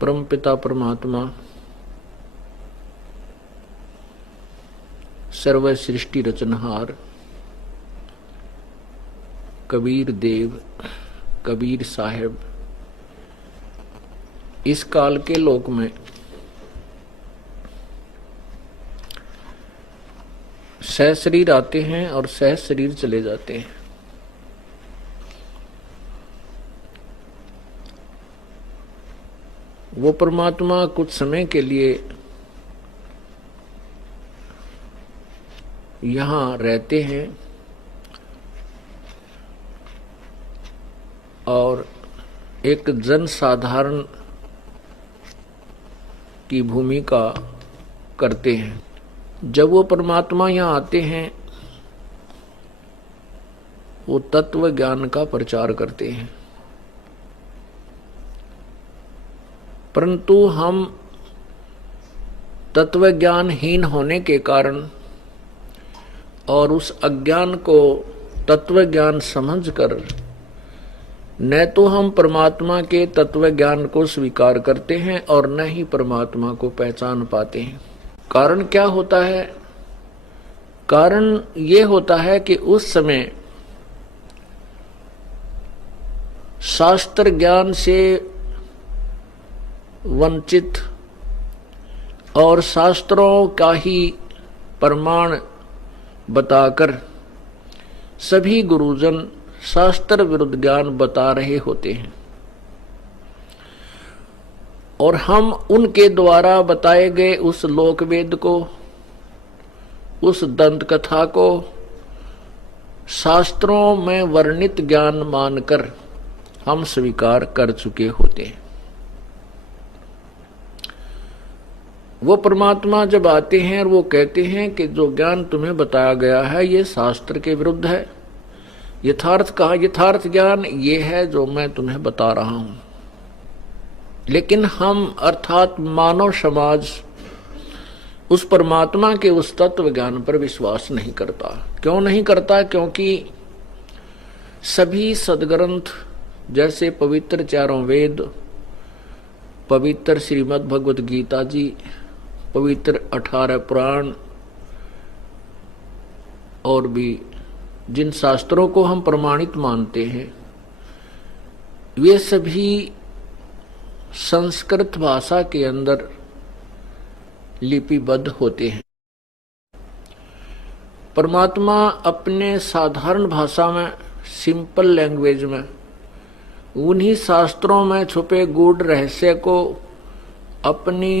परमपिता परमात्मा सर्व सृष्टि रचनहार कबीर देव कबीर साहेब इस काल के लोक में सह शरीर आते हैं और सह शरीर चले जाते हैं। वो परमात्मा कुछ समय के लिए यहाँ रहते हैं और एक जन साधारण की भूमिका करते हैं। जब वो परमात्मा यहाँ आते हैं वो तत्व ज्ञान का प्रचार करते हैं, परंतु हम तत्व ज्ञानहीन होने के कारण और उस अज्ञान को तत्व ज्ञान समझकर न तो हम परमात्मा के तत्व ज्ञान को स्वीकार करते हैं और न ही परमात्मा को पहचान पाते हैं। कारण क्या होता है? कारण ये होता है कि उस समय शास्त्र ज्ञान से वंचित और शास्त्रों का ही प्रमाण बताकर सभी गुरुजन शास्त्र विरुद्ध ज्ञान बता रहे होते हैं और हम उनके द्वारा बताए गए उस लोकवेद को, उस दंत कथा को शास्त्रों में वर्णित ज्ञान मानकर हम स्वीकार कर चुके होते हैं। वो परमात्मा जब आते हैं और वो कहते हैं कि जो ज्ञान तुम्हें बताया गया है ये शास्त्र के विरुद्ध है, यथार्थ ज्ञान ये है जो मैं तुम्हें बता रहा हूं। लेकिन हम अर्थात मानव समाज उस परमात्मा के उस तत्व ज्ञान पर विश्वास नहीं करता। क्यों नहीं करता? क्योंकि सभी सदग्रंथ जैसे पवित्र चारों वेद, पवित्र श्रीमद् भगवत गीता जी, पवित्र 18 पुराण और भी जिन शास्त्रों को हम प्रमाणित मानते हैं वे सभी संस्कृत भाषा के अंदर लिपिबद्ध होते हैं। परमात्मा अपने साधारण भाषा में, सिंपल लैंग्वेज में, उन्हीं शास्त्रों में छुपे गूढ़ रहस्य को अपनी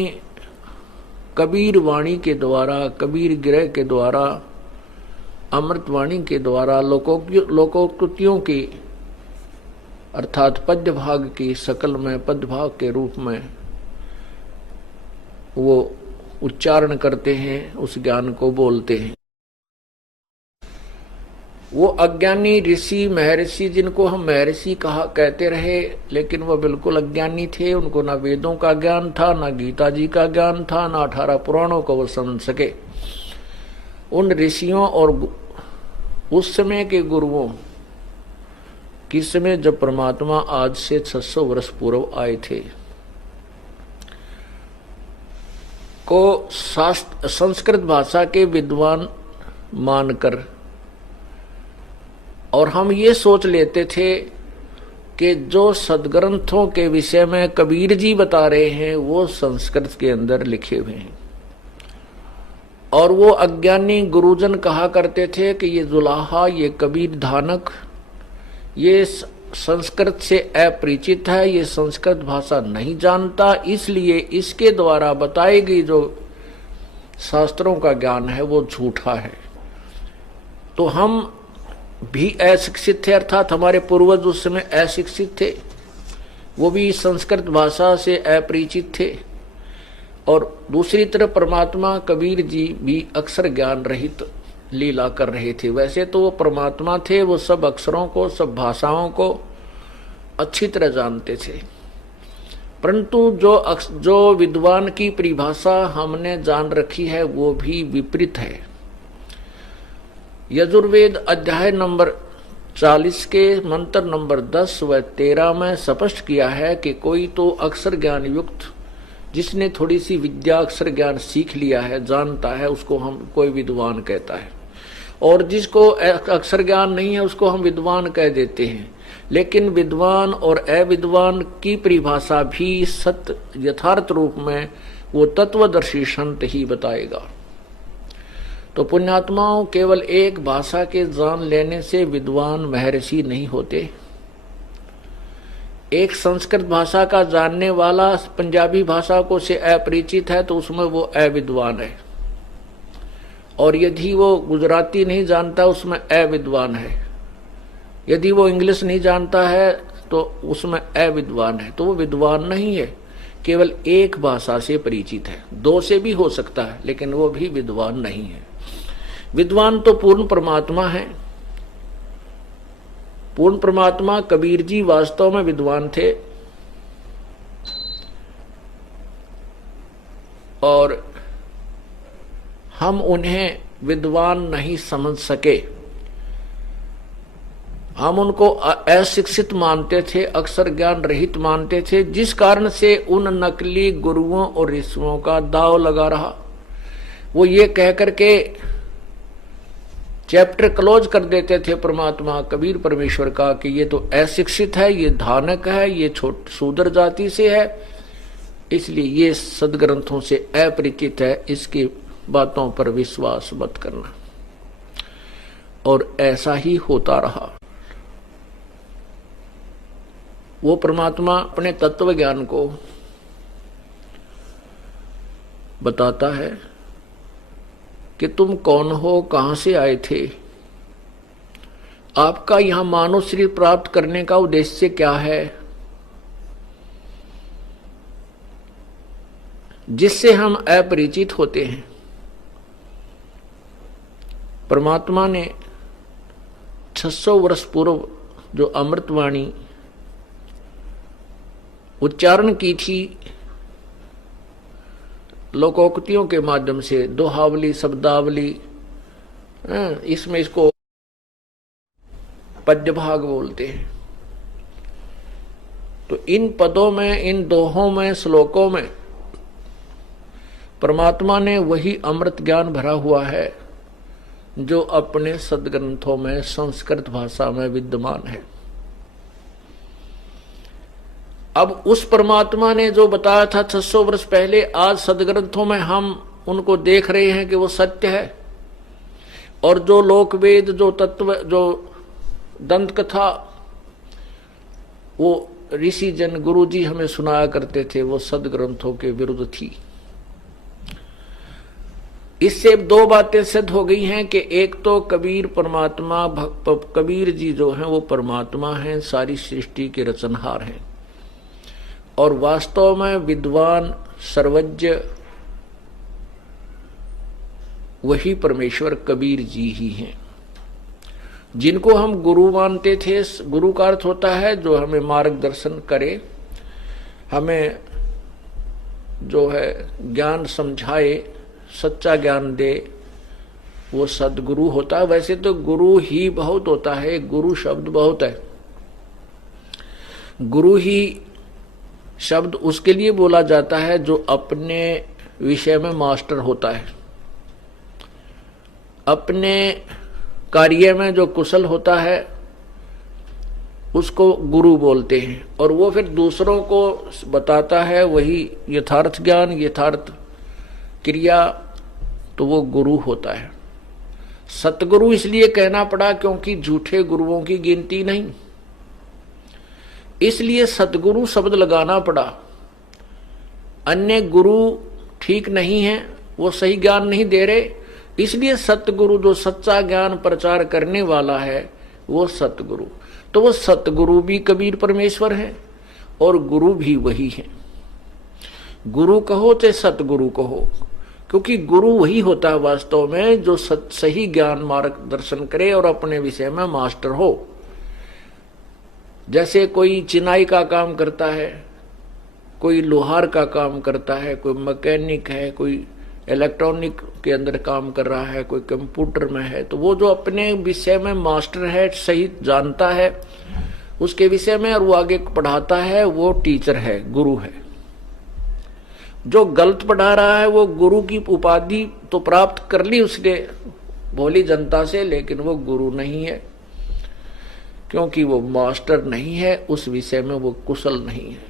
कबीर वाणी के द्वारा, कबीर गिरह के द्वारा, अमृतवाणी के द्वारा, लोकोक्तियों की अर्थात पद्य भाग की शकल में, पद्य भाग के रूप में वो उच्चारण करते हैं, उस ज्ञान को बोलते हैं। वो अज्ञानी ऋषि महर्षि, जिनको हम महर्षि कहते रहे, लेकिन वो बिल्कुल अज्ञानी थे। उनको ना वेदों का ज्ञान था, ना गीता जी का ज्ञान था, ना 18 पुराणों को वो समझ सके। उन ऋषियों और उस समय के गुरुओं किस समय जब परमात्मा आज से 600 वर्ष पूर्व आए थे को संस्कृत भाषा के विद्वान मानकर और हम ये सोच लेते थे कि जो सदग्रंथों के विषय में कबीर जी बता रहे हैं वो संस्कृत के अंदर लिखे हुए हैं। और वो अज्ञानी गुरुजन कहा करते थे कि ये जुलाहा, ये कबीर धानक, ये संस्कृत से अपरिचित है, ये संस्कृत भाषा नहीं जानता, इसलिए इसके द्वारा बताई गई जो शास्त्रों का ज्ञान है वो झूठा है। तो हम भी अशिक्षित थे, अर्थात हमारे पूर्वज उस समय अशिक्षित थे, वो भी संस्कृत भाषा से अपरिचित थे। और दूसरी तरफ परमात्मा कबीर जी भी अक्षर ज्ञान रहित लीला कर रहे थे। वैसे तो वो परमात्मा थे, वो सब अक्षरों को, सब भाषाओं को अच्छी तरह जानते थे, परंतु जो विद्वान की परिभाषा हमने जान रखी है वो भी विपरीत है। यजुर्वेद अध्याय नंबर 40 के मंत्र नंबर 10 व 13 में स्पष्ट किया है कि कोई तो अक्षर ज्ञान युक्त, जिसने थोड़ी सी विद्या अक्षर ज्ञान सीख लिया है, जानता है, उसको हम कोई विद्वान कहता है। और जिसको अक्षर ज्ञान नहीं है उसको हम विद्वान कह देते हैं। लेकिन विद्वान और अविद्वान की परिभाषा भी सत्य यथार्थ रूप में वो तत्वदर्शी संत ही बताएगा। तो पुण्यात्माओं, केवल एक भाषा के जान लेने से विद्वान महर्षि नहीं होते। एक संस्कृत भाषा का जानने वाला पंजाबी भाषा को से अपरिचित है तो उसमें वो अविद्वान है, और यदि वो गुजराती नहीं जानता उसमें अविद्वान है, यदि वो इंग्लिश नहीं जानता है तो उसमें अविद्वान है, तो वो विद्वान नहीं है, केवल एक भाषा से परिचित है। दो से भी हो सकता है लेकिन वो भी विद्वान नहीं है। विद्वान तो पूर्ण परमात्मा है। पूर्ण परमात्मा कबीर जी वास्तव में विद्वान थे, और हम उन्हें विद्वान नहीं समझ सके। हम उनको अशिक्षित मानते थे, अक्षर ज्ञान रहित मानते थे, जिस कारण से उन नकली गुरुओं और ऋषियों का दाव लगा रहा। वो ये कह करके चैप्टर क्लोज कर देते थे परमात्मा कबीर परमेश्वर का कि ये तो अशिक्षित है, ये धानक है, ये शूद्र जाति से है, इसलिए ये सदग्रंथों से अपरिचित है, इसकी बातों पर विश्वास मत करना। और ऐसा ही होता रहा। वो परमात्मा अपने तत्व ज्ञान को बताता है कि तुम कौन हो, कहां से आए थे, आपका यहां मानव शरीर प्राप्त करने का उद्देश्य क्या है, जिससे हम अपरिचित होते हैं। परमात्मा ने 600 वर्ष पूर्व जो अमृतवाणी उच्चारण की थी लोकोक्तियों के माध्यम से, दोहावली, शब्दावली, इसमें इसको पद्य भाग बोलते हैं। तो इन पदों में, इन दोहों में, श्लोकों में परमात्मा ने वही अमृत ज्ञान भरा हुआ है जो अपने सदग्रंथों में संस्कृत भाषा में विद्यमान है। अब उस परमात्मा ने जो बताया था 600 वर्ष पहले, आज सदग्रंथों में हम उनको देख रहे हैं कि वो सत्य है। और जो लोकवेद, जो तत्व, जो दंत कथा वो ऋषि जन, गुरु जी हमें सुनाया करते थे, वो सदग्रंथों के विरुद्ध थी। इससे दो बातें सिद्ध हो गई हैं कि एक तो कबीर परमात्मा, कबीर जी जो हैं वो परमात्मा हैं, सारी सृष्टि के रचनहार हैं, और वास्तव में विद्वान सर्वज्ञ वही परमेश्वर कबीर जी ही हैं, जिनको हम गुरु मानते थे। गुरु का अर्थ होता है जो हमें मार्गदर्शन करे, हमें जो है ज्ञान समझाए, सच्चा ज्ञान दे, वो सदगुरु होता है। वैसे तो गुरु ही बहुत होता है, गुरु शब्द बहुत है। गुरु ही शब्द उसके लिए बोला जाता है जो अपने विषय में मास्टर होता है, अपने कार्य में जो कुशल होता है उसको गुरु बोलते हैं, और वो फिर दूसरों को बताता है वही यथार्थ ज्ञान, यथार्थ क्रिया, तो वो गुरु होता है। सतगुरु इसलिए कहना पड़ा क्योंकि झूठे गुरुओं की गिनती नहीं, इसलिए सतगुरु शब्द लगाना पड़ा। अन्य गुरु ठीक नहीं है, वो सही ज्ञान नहीं दे रहे, इसलिए सतगुरु जो सच्चा ज्ञान प्रचार करने वाला है वो सतगुरु। तो वो सतगुरु भी कबीर परमेश्वर है और गुरु भी वही है। गुरु कहो चाहे सतगुरु कहो, क्योंकि गुरु वही होता है वास्तव में जो सही ज्ञान मार्गदर्शन करे और अपने विषय में मास्टर हो। जैसे कोई चिनाई का काम करता है, कोई लोहार का काम करता है, कोई मैकेनिक है, कोई इलेक्ट्रॉनिक के अंदर काम कर रहा है, कोई कंप्यूटर में है, तो वो जो अपने विषय में मास्टर है, सही जानता है उसके विषय में और वो आगे पढ़ाता है, वो टीचर है, गुरु है। जो गलत पढ़ा रहा है वो गुरु की उपाधि तो प्राप्त कर ली उसने भोली जनता से, लेकिन वो गुरु नहीं है, क्योंकि वो मास्टर नहीं है, उस विषय में वो कुशल नहीं है।